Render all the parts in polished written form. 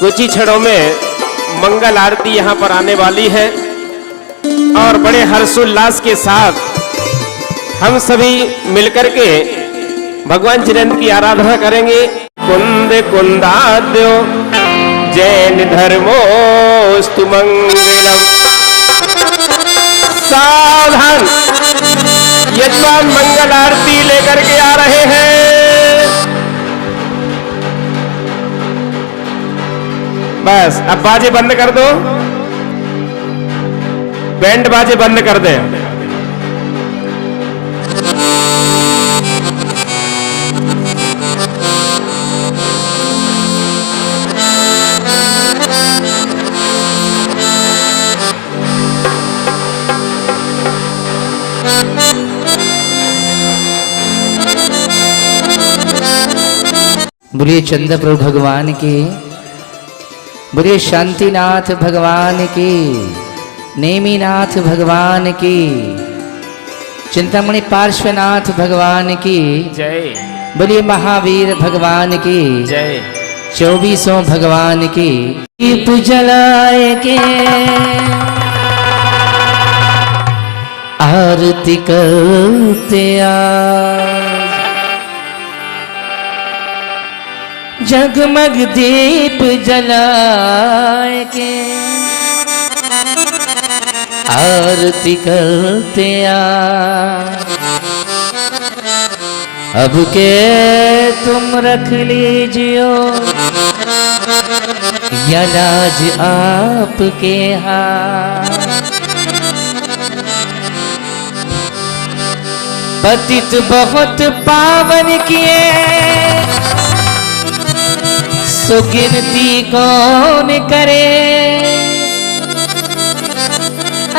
कुछ ही क्षणों में मंगल आरती यहाँ पर आने वाली है और बड़े हर्षोल्लास के साथ हम सभी मिलकर के भगवान चिरंत की आराधना करेंगे। कुंद कुंदाद्यो जैन धर्मोस्तु मंगलम। सावधान, यजमान मंगल आरती लेकर के आ रहे हैं। बस अब बाजे बंद कर दो, बैंड बाजे बंद कर दें। बोलिए चंद्रप्रभु भगवान की, बोलिए शांतिनाथ भगवान की, नेमीनाथ भगवान की, चिंतामणि पार्श्वनाथ भगवान की जय। बोलिए महावीर भगवान की जय। 24 भगवान की। दीप जलाए के आरती करते जगमग दीप जलाए के आरती करते अब के तुम रख लीजियो या लाज आपके हाथ। पतित बहुत पावन किए सो गिनती कौन करे।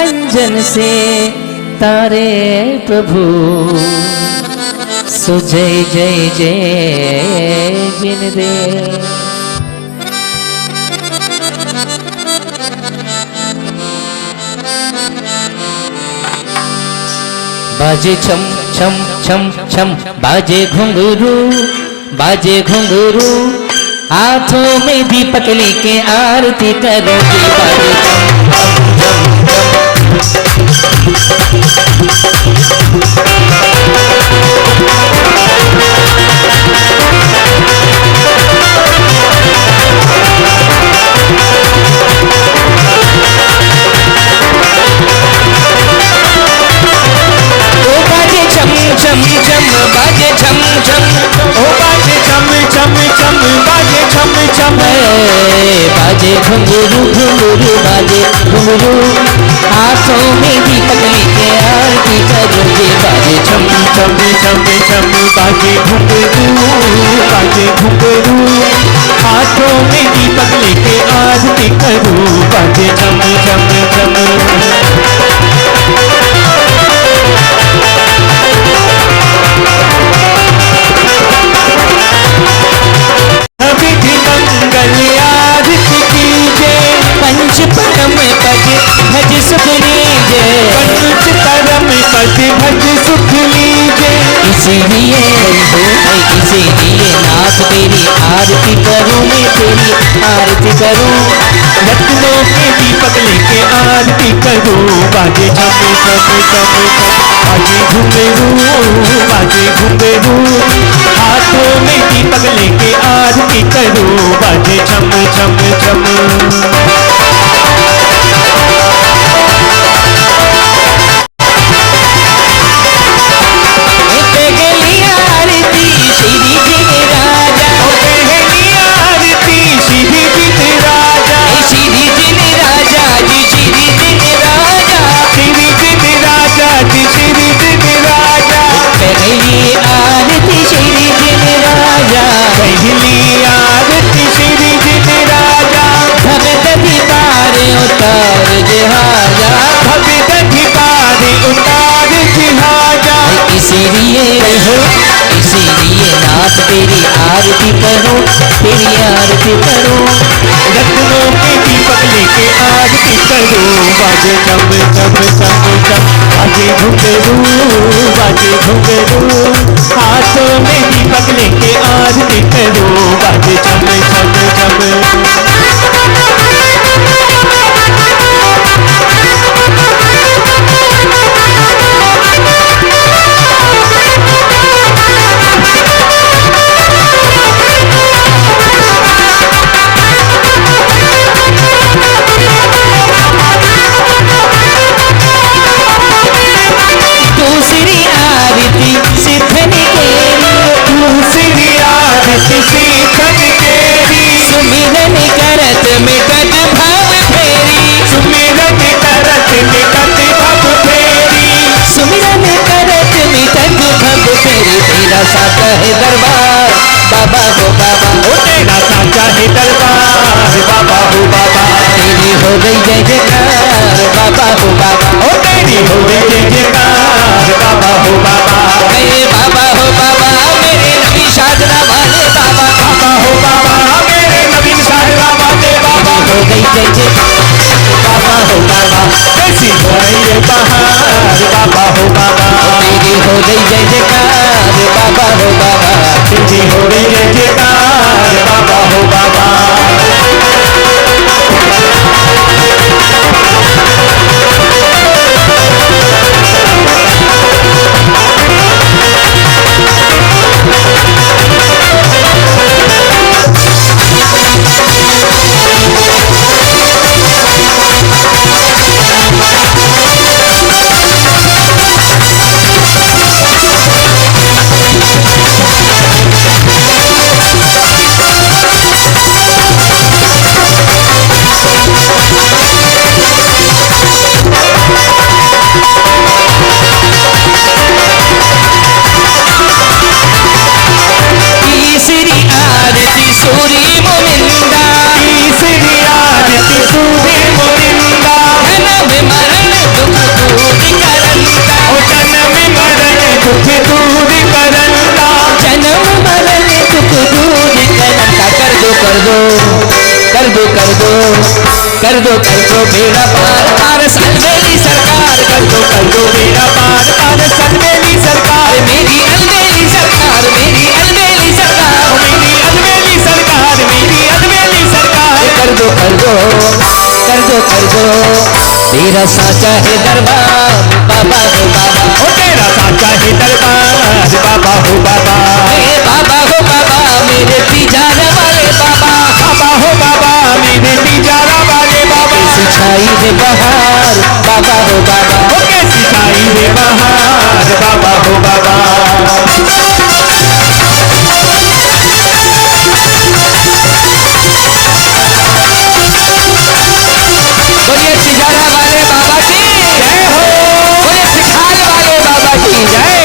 अंजन से तारे प्रभु सो जय जय जय जिन दे। बाजे छम छम छम छम बाजे घुंघरू, बाजे घुंघरू, हाथों में दीपक लेके आरती करोगी। बाजे छम छम बाजे छम छम, ओ बाजे छम छम छम बाजे छम छम, बाजे घुंघरू घुंघरू बाजे घुंघरू, हाथों में दीपक लेके आरती करोगे। बाजे छम छम छम छम बाजे घुंघरू, बाजे घुंघरू, हाथों में दीपक लेके आरती करो। बाजे छम छम छम। पंच परम पद भज सुख लीजे, पंच परम पद भज सुख लीजे। इसीलिए नाथ तेरी आरती करूं, मैं तेरी आरती करूं। रत्नों के दीपक लेके आरती करूं। बाजे छम छम छम बाजे घुंघरू, बाजे घुंघरू, हाथों में दीपक लेके आरती करूं। बाजे छम छम छम। इसीलिए नाथ तेरी आरती करो, तेरी आरती करो। रत्नों के दीपक लेके आरती करो। बाजे छम छम छम छम बाजे घुंघरू, बाजे घुंघरू, हाथों में दीपक लेके आरती करो। बाजे छम छम छम। साचा है दरबार बाबा हो बाबा, ओ तेरा साचा है दरबार बाबा हो बाबा, तेरी हो गई जय जयकार बाबा हो बाबा, ओ तेरी हो गई जय जयकार बाबा हो बाबा, मेरे बाबा हो बाबा, मेरे नबी शादरा वाले बाबा, बाबा हो बाबा मेरे नवीन शारदा वाले बाबा, हो गई जय जयकार बाबा हो बाबा, कैसी हो रही है बहार बाबा हो बाबा, तेरी हो गई जय जयकार बाबा हो बाबा, तेरी हो रही है जयकार बाबा हो बाबा, तीसरी आरती सूरी मोमिंदा, तीसरी आरती सूरी मोनिंदा, जन्म मरण दुख दूर करंदा, ओ जन्म मरण दुख दूर करंदा, जन्म मरण दुख दूर करंदा, कर दो कर दो कर दो कर दो कर दो कर दो बेड़ा पार पार सलवेली सरकार, कर दो मेरा पार पार सलवेली सरकार, मेरी अलवेली सरकार, मेरी अलवेली सरकार, मेरी अलवेली सरकार, मेरी अलवेली सरकार, कर दो कर दो कर दो कर दो, तेरा साचा है दरबार बाबा हो बाबा, ओ तेरा साचा है दरबार बाबा हो बाबा, हे बाबा हो बाबा, मेरे तिजारा वाले बाबा, बाबा हो बाबा मेरे तिजारा वाले बाबा, सिंचाई है बहार बाबा हो बाबा, ओ कैसी छाई है बहार बाबा हो बाबा, बोलिए तिजारा वाले बाबा की जय हो, बोलिए सिखाल वाले बाबा की जय,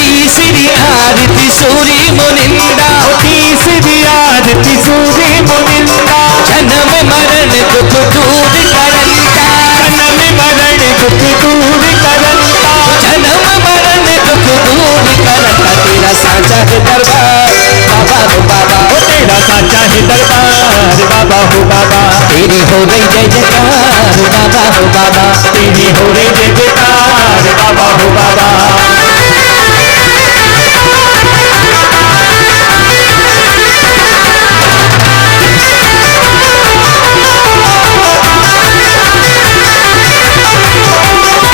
तीसरी आरती सूरी मुनिंदा, तीसरी आरती सूरी मोनिंदा, जन्म मरण दुख दूर करंता, जन्म मरण दुख दूर करंता, जन्म मरण दुख दूर करंता, तेरा साचा है दरबार बाबा हो बाबा, ओ तेरा साचा है दरबार बाबा हो बाबा, तेरी हो गई जय जयकार बाबा हो बाबा, तेरी हो रे जय जयकार बाबा हो बाबा,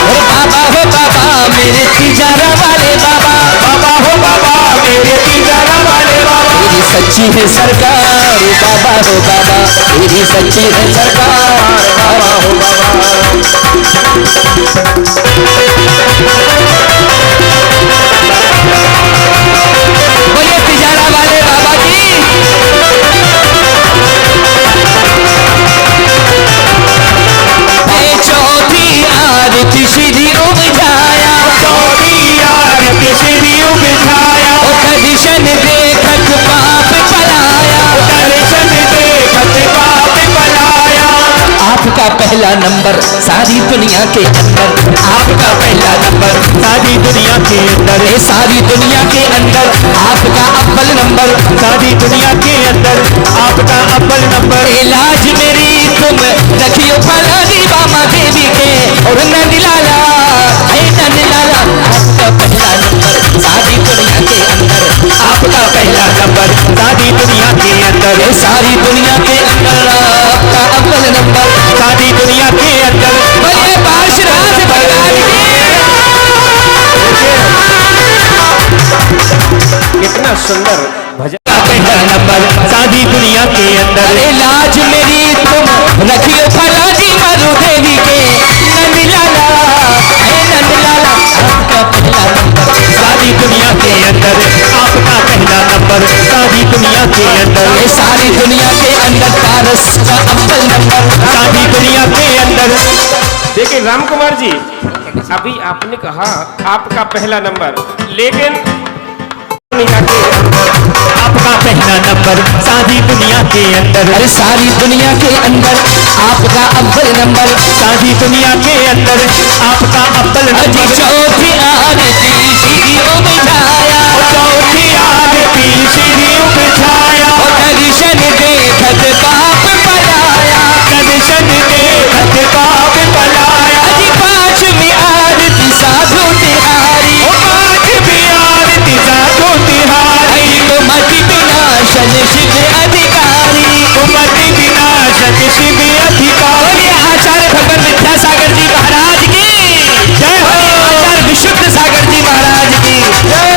और बाबा हो बाबा मेरे तिजारा वाले बाबा, बाबा हो बाबा मेरे तिजारा वाले बाबा, तेरी सच्ची है सरकार बाबा हो बाबा, तेरी सच्ची है सरकार बाबा हो बाबा, बोलिए तिजारा वाले बाबा की चौथी आरती श्री उपजाया, चौथी आरती श्री उपजाया, दर्शन देखत पाप पलाया, दर्शन देखत पाप पलाया, आपका पहला नंबर सारी दुनिया के अंदर, आपका पहला नंबर सारी दुनिया के अंदर, ये सारी दुनिया के अंदर आपका अव्वल नंबर, सारी दुनिया के अंदर आपका अव्वल नंबर, इलाज मेरी तुम रखियो फलानी बामा देवी के और नंद लाला, हे नंद लाला, आपका पहला नंबर सारी दुनिया के अंदर, आपका पहला नंबर सारी दुनिया के अंदर, ये सारी दुनिया के अंदर आपका अव्वल नंबर, सारी दुनिया के अंदर बोलिए पार्षराज भगवान की कितना सुंदर भजन, का पहला नंबर सारी दुनिया के अंदर, अरे लाज मेरी तुम रखियो फलानी मरु देवी के नंद लाला, हे नंद लाला, आपका पहला नंबर सारी दुनिया के अंदर आपका पहला नंबर सारी दुनिया के अंदर, ये सारी सारी दुनिया के अंदर पारस का अव्वल नंबर, सारी दुनिया के अंदर। देखिए राम कुमार जी, अभी आपने कहा आपका पहला नंबर, लेकिन दुनिया के आपका पहला नंबर सारी दुनिया के अंदर। अरे सारी दुनिया के अंदर आपका अव्वल नंबर, सारी दुनिया के अंदर आपका अव्वल अजी नंबर। चौथी आरती सीढ़ियों में छाया, चौथी आरती सीढ़ियों पे छाया, और दर्शन देखत पाप पलाया, दर्शन देखत पाप पलाया। अजी पांचवी आरती साधु तिहारी, पांचवी आरती साधु तिहारी, मति विनाशन शिव अधिकारी, मति विनाशक शिव अधिकारी। आचार्य भगवान विद्यासागर जी महाराज की जय हो। आचार्य विशुद्ध सागर जी महाराज की जय।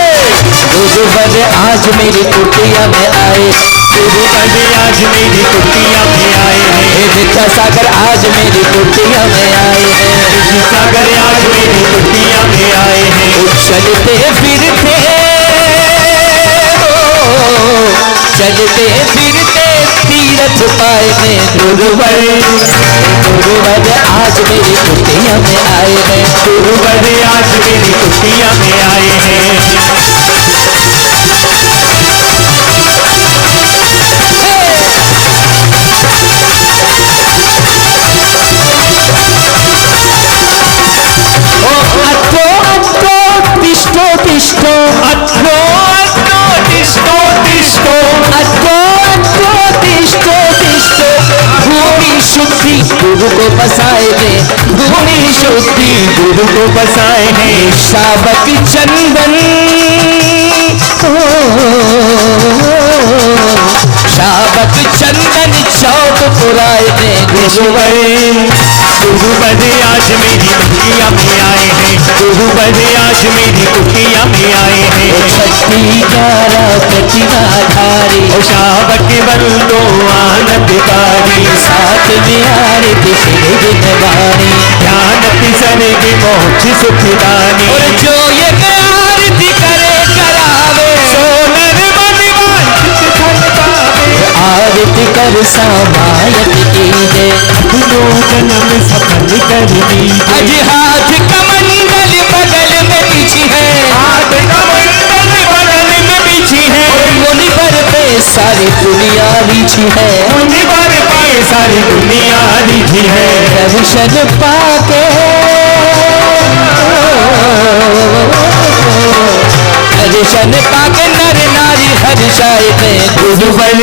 गुरुवर आज मेरी कुटिया में आए, गुरुवर आज मेरी कुटिया में आए हैं, विद्यासागर आज मेरी कुटिया में आए हैं, सागर आज मेरी कुटिया में आए हैं। चलते फिरते चलते फिरते तीरथ पाए में गुरुवर, गुरुवर आज मेरी कुटिया में आए हैं, गुरुवर आज मेरी कुटिया में आए हैं। अत्तो अत्तो तिष्ठो तिष्ठो, अत्तो अत्तो तिष्ठो तिष्ठो, अत्तो अत्तो तिष्ठो तिष्ठो, भूमि शुद्धि गुरु को बसाए में, भूमि शुद्धि गुरु को बसाए हैं। शाबक चंदन शाबक चंदन चौक पुराए में गुरुवर, गुरुवर आज मेरी कुटिया में आए हैं, गुरुवर आज मेरी कुटिया में आए हैं। 36 प्रतिभाधारी, शाबक बंदो आनंदकारी, साथ में आरती श्री दिनवाणी, ध्यान सर्ग मोक्ष सुखदानी। और जो ये आरती करे करावे, सोनर मनवांछित फल पावे, आरती कर समायत कीजे, अपनो जन्म सफल कर दीजिए। अज हाथ कमंडल बगल में बिछी है, हाथ कमंडल बगल में बिछी है, मुनि पर पे सारी दुनिया बिछी है, मुनि पर पाए सारी दुनिया रिझी है। दर्शन पाके दर्शन पाके नर नारी हर्षाए में गुरुवर,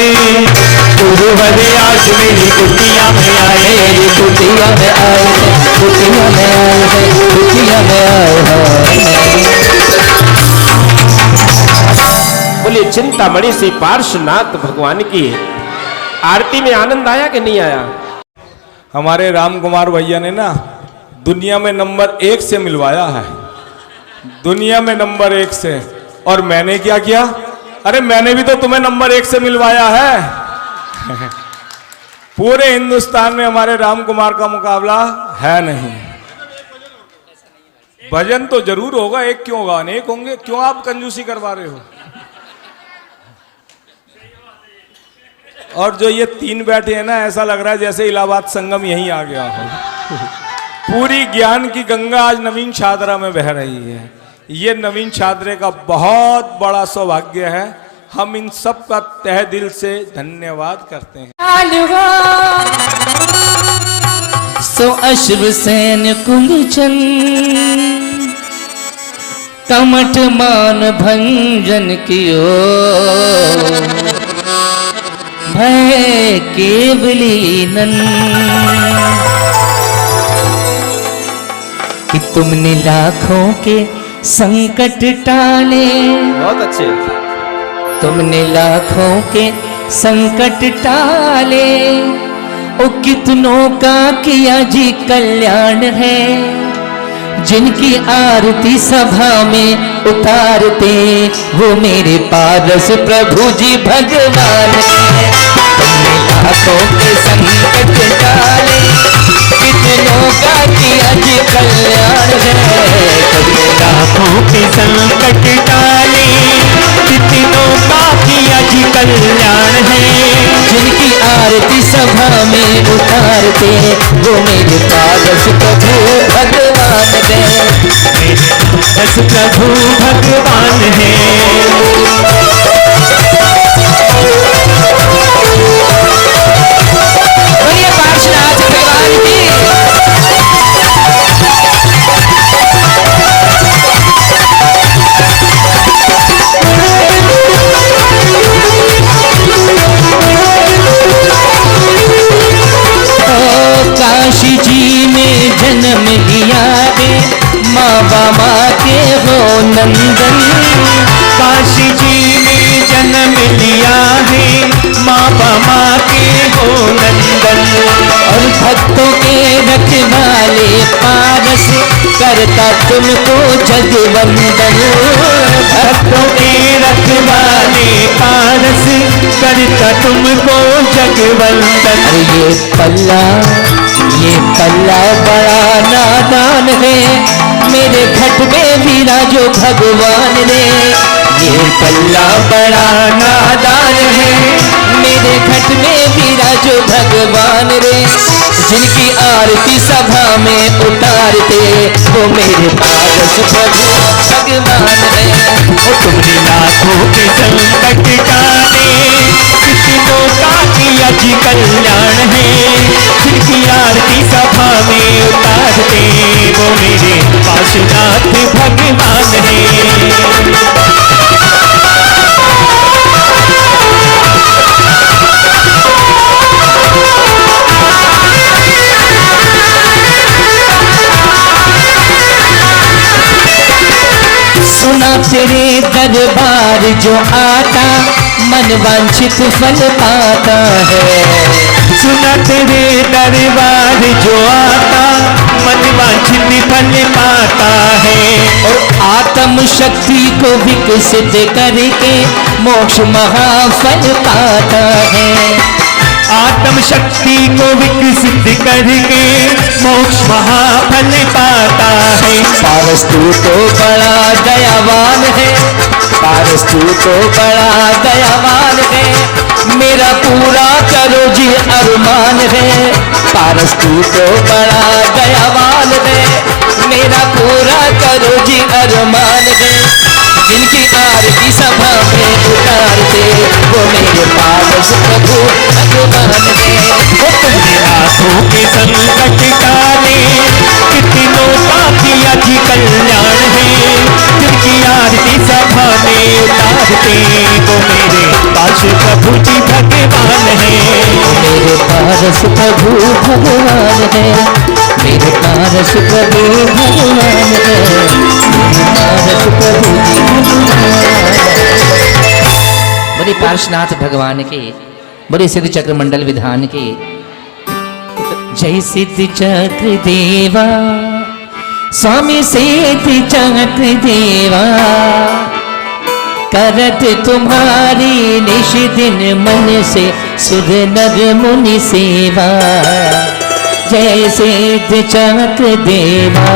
गुरुवर आज मेरी कुटिया में आए हैं, मेरी कुटिया में आए हैं, कुटिया में आए हैं, कुटिया में आए हैं। बोलिए चिंतामणि से पार्श्वनाथ भगवान की आरती में आनंद आया कि नहीं आया? हमारे राम कुमार भैया ने ना दुनिया में नंबर 1 से मिलवाया है, दुनिया में नंबर 1 से। और मैंने क्या किया? अरे मैंने भी तो तुम्हें नंबर 1 से मिलवाया है। पूरे हिंदुस्तान में हमारे राम कुमार का मुकाबला है नहीं। भजन तो जरूर होगा, एक क्यों होगा, अनेक होंगे। क्यों आप कंजूसी करवा रहे हो? और जो ये 3 बैठे हैं ना, ऐसा लग रहा है जैसे इलाहाबाद संगम यहीं आ गया हो। पूरी ज्ञान की गंगा आज नवीन छात्रा में बह रही है। ये नवीन छात्रे का बहुत बड़ा सौभाग्य है। हम इन सब का तहे दिल से धन्यवाद करते हैं। सो अश्व सेन कुंभचन कमठ मान भंजन कियो, भय केवली नन कि तुमने लाखों के संकट टाले, बहुत अच्छे। तुमने लाखों के संकट टाले, ओ कितनों का किया जी कल्याण है, जिनकी आरती सभा में उतारते वो मेरे पारस प्रभु जी भगवान है। तुमने लाखों के संकट टाले, कितनों का किया जी कल्याण है। तुमने लाखों के संकट टाले, कितनों का किया जी कल्याण है। जिनकी आरती सभा में उतारते वो मेरे पारस प्रभु भगवान है। बस प्रभु भगवान है। बोलिए पार्श्वनाथ भगवान की। काशी जी में जन्म लिया है माँ बाबा के हो नंदन। काशी जी में जन्म लिया है माँ बाबा के हो नंदन। और भक्तों के रखवाले पारस करता तुमको जगवंदन। भक्तों के रखवाले पारस करता तुमको जगवंदन। अरे ये पल्ला बड़ा नादान है मेरे घट में विराजो भगवान रे। ये पल्ला बड़ा नादान है मेरे घट में विराजो भगवान रे। जिनकी आरती सभा में उतारते वो मेरे पारस प्रभु भगवान है। तुमने लाखों के संकट टाले कितनों का किया जी कल्याण है। जिनकी आरती सभा में उतारते वो मेरे पार्श्वनाथ भगवान है। सुना तेरे दरबार जो आता मन वांछित फल पाता है। सुना तेरे दरबार जो आता मन वांछित फल पाता है। और आत्म शक्ति को विकसित करके मोक्ष महाफल पाता है। आत्म शक्ति को विकसित करके मोक्ष महाफल पाता है। पारस तू तो बड़ा दयावान है। पारस तू तो बड़ा दयावान है मेरा पूरा करो जी अरमान है। पारस तू तो बड़ा दयावान है मेरा पूरा करो जी अरमान है। जिनकी आरती सभा में उतारते वो मेरे पारस प्रभु भगवान है। वो तुमने लाखों के संकट टाले कितनों का किया जी कल्याण है। जिनकी आरती सभा में उतारते वो मेरे पास प्रभु जी भगवान है। मेरे पारस प्रभु भगवान है। मेरे पारस प्रभु भगवान है। मेरे पारस प्रभु बड़े पार्श्वनाथ भगवान के बड़े सिद्ध चक्र मंडल विधान के जय सिद्ध चक्र देवा स्वामी सिद्ध चक्र देवा। करत तुम्हारी निश दिन मन से सुध नर मुनि सेवा। जय सिद्ध चक्र देवा।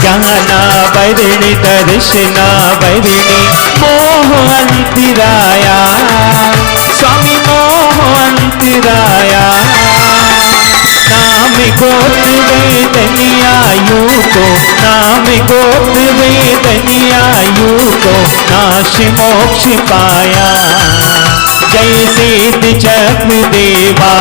ज्ञाना वरिणी दर्शना वरिणी मोह अंतराया। स्वामी मोह अंतराया। नाम गोत्र वेदनियायु को नाम गोत्र वेदनियायु को नाश मोक्ष पाया। जय सिद्ध चक्र देवा।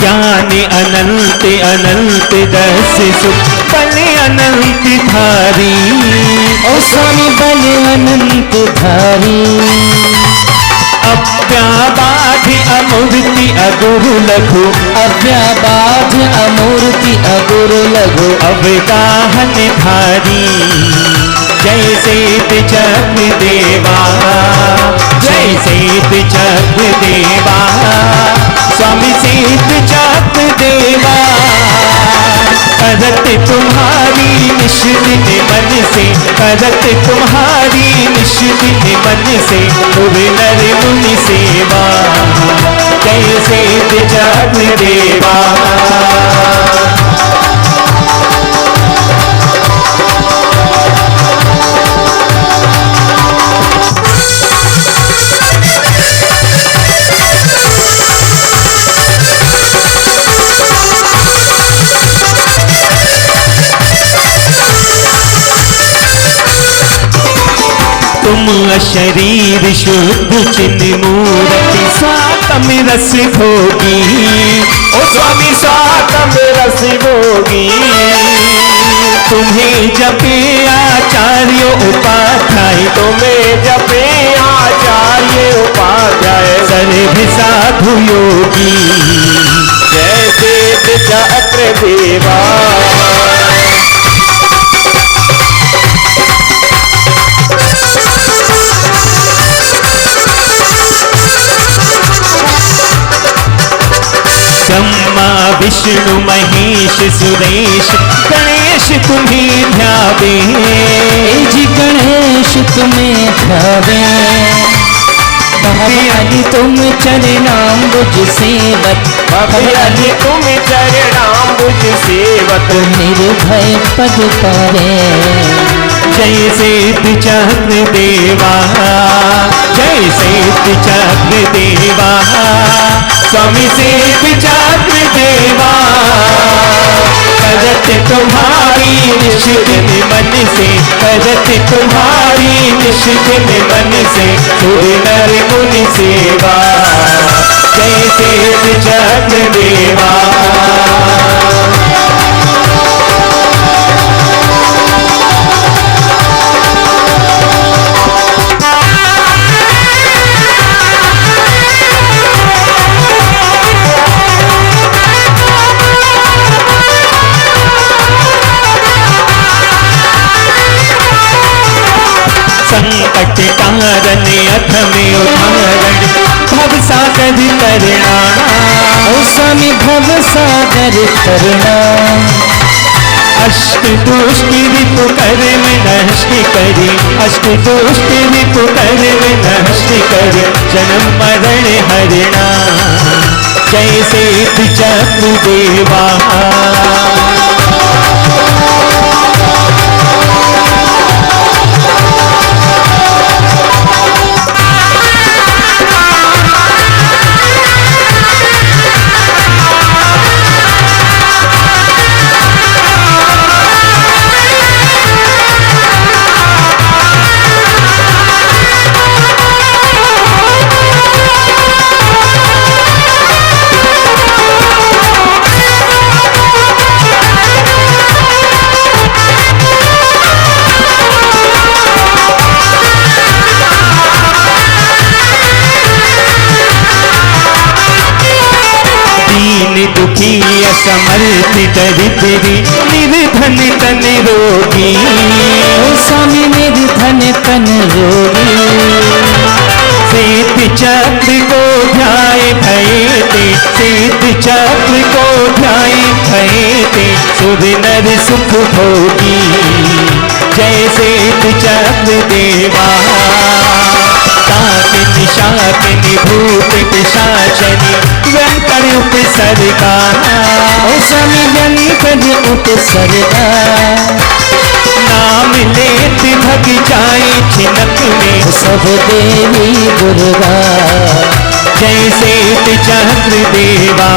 ज्ञानी अनंत अनंत दस सुख बल अनंत धारी। ओ स्वामी बल अनंत धारी। अब अव्याबाध अमूर्ति अगुरु लघु अव्याबाध अमूर्ति अगुरु लघु अवगाहन धारी जैसे चक्र देवा जैसे चक्र देवा स्वामी सिद्ध चक्र देवा करत तुम्हारी निष्दिन मन से करत तुम्हारी निष्दिन मन से नर मुनि सेवा जैसे चक्र देवा तुम शरीर शुद्ध चिन्ह मूर्ति स्वातम रस भोगी ओ स्वामी स्वातम रस भोगी तुम्हें जपे आचार्य उपाध्याय तुम्हें जपे आचार्य उपाध्याय सर्व साधु योगी जैसे चक्र देवा ब्रह्मा विष्णु महेश सुरेश गणेश तुम्हें ध्यावे जी गणेश तुम्हें ध्यावे भगवान तुम चरणाम्बुज सेवक भगवान तुम चरणाम्बुज सेवक निर्भय पद पारे जैसे चक्र देवा जैसे चक्र देवा स्वामी सिद्ध चक्र देवा करत तुम्हारी निष्दिन मन से करत तुम्हारी निष्दिन मन से नर मुनि सेवा जैसे चक्र देवा संकट कारण अथमे उदाहरण भव सागर करना स्वामी भव सागर करना अष्ट दुष्ट रिपु कर्म नष्ट करी अष्ट दुष्ट रिपु कर्म नष्ट कर जन्म मरण हरणा जैसे चक्र देवा दुखी असमर्थ दरिद्री निर्धन तन रोगी स्वामी निर्धन तन रोगी श्वेत चक्र को ध्याय भये ते श्वेत चक्र को ध्याय भये ते सुर नर सुख भोगी जय श्वेत चक्र देवा ताकिनी शाकिनी भूत पिशाचनी व्यंकर उपसर्गा स्वामी व्यंकर उपसर्गा नाम लेत भग जाए छिनक में सब देवी दुर्गा जैसे चक्र देवा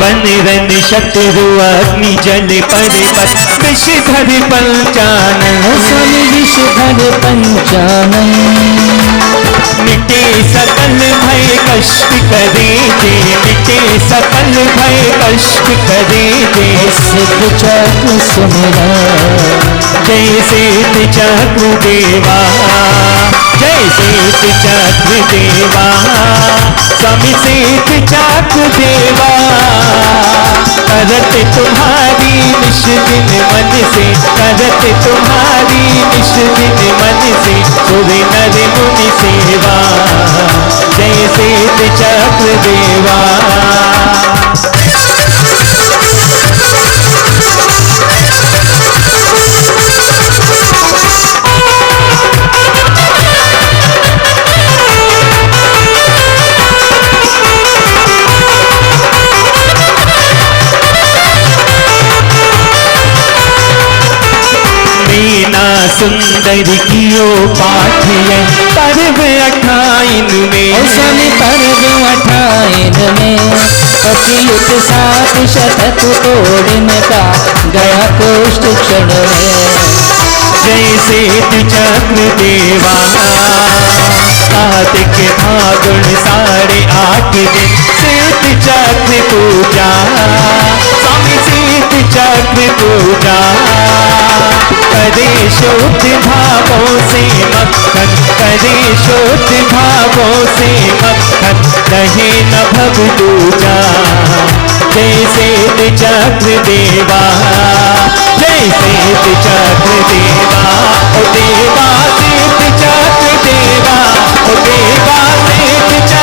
बन रन शत्रु अग्नि जल पर्वत विषधर पंचानन स्वामी विषधर पंचानन मिटे सकल भय कष्ट करे जे, मिटे सकल भय कष्ट करे जे। सिद्ध चक्र सुमिरा जय सिद्ध चक्र देवा, जय सिद्ध चक्र देवा, स्वामी सिद्ध चक्र देवा। करत तुम्हारी निश दिन मन से, करत तुम्हारी निश दिन मन से, सुर नर मुनि सेवा। जय सिद्ध चक्र देवा। सुंदर कियो पाठ है पर्व 28 में, स्वामी पर्व 28 में। पतियुत 7 शतक तोड़ने का गया कोष्ठ क्षण में। जय सिद्ध चक्र देवा। कार्तिक फागुन 8.5 दिन सिद्ध चक्र पूजा, स्वामी सिद्ध चक्र पूजा। करे शुद्ध भावों से मक्खन, करे शुद्ध भावों से मक्खन, रहे न भव दूजा। जय सिद्ध चक्र देवा, जय सिद्ध चक्र देवा। ओ देवा सिद्ध चक्र देवा, ओ देवा सिद्ध चक्र